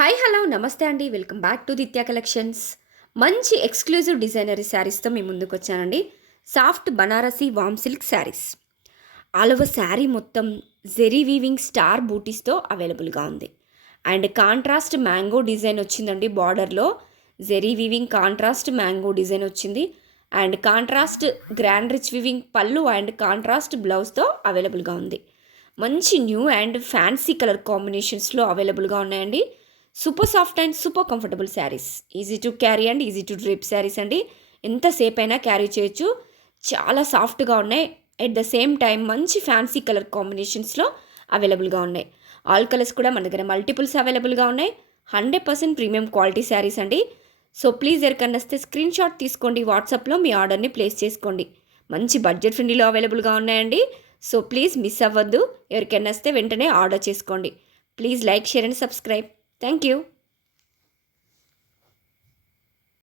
Hi hello namaste అండి. Welcome back to Ditya collections. మంచి exclusive designery శారీస్తో మీ ముందుకు వచ్చానండి. Soft Banarasi warm silk saris. All over sari మొత్తం జెరీ వీవింగ్ స్టార్ బూటీస్తో అవైలబుల్గా ఉంది. అండ్ కాంట్రాస్ట్ మ్యాంగో డిజైన్ వచ్చిందండి. బార్డర్లో zari weaving contrast mango design వచ్చింది. And contrast grand rich weaving pallu and contrast బ్లౌజ్తో అవైలబుల్గా ఉంది. మంచి న్యూ అండ్ ఫ్యాన్సీ కలర్ కాంబినేషన్స్లో అవైలబుల్గా ఉన్నాయండి. Super soft and super comfortable saris. Easy to carry and easy to drape saris అండి. ఎంతసేపు అయినా క్యారీ చేయొచ్చు. చాలా సాఫ్ట్గా ఉన్నాయి. ఎట్ ద సేమ్ టైం మంచి ఫ్యాన్సీ కలర్ కాంబినేషన్స్లో అవైలబుల్గా ఉన్నాయి. ఆల్ కలర్స్ కూడా మన దగ్గర మల్టిపుల్స్ అవైలబుల్గా ఉన్నాయి. 100% ప్రీమియం క్వాలిటీ శారీస్ అండి. సో ప్లీజ్ ఎవరికన్నా వస్తే స్క్రీన్ షాట్ తీసుకోండి. వాట్సాప్లో మీ ఆర్డర్ని ప్లేస్ చేసుకోండి. మంచి బడ్జెట్ ఫ్రెండ్లీలో అవైలబుల్గా ఉన్నాయండి. సో ప్లీజ్ మిస్ అవ్వద్దు. ఎవరికైనా వస్తే వెంటనే ఆర్డర్ చేసుకోండి. Please like, share and subscribe. Thank you.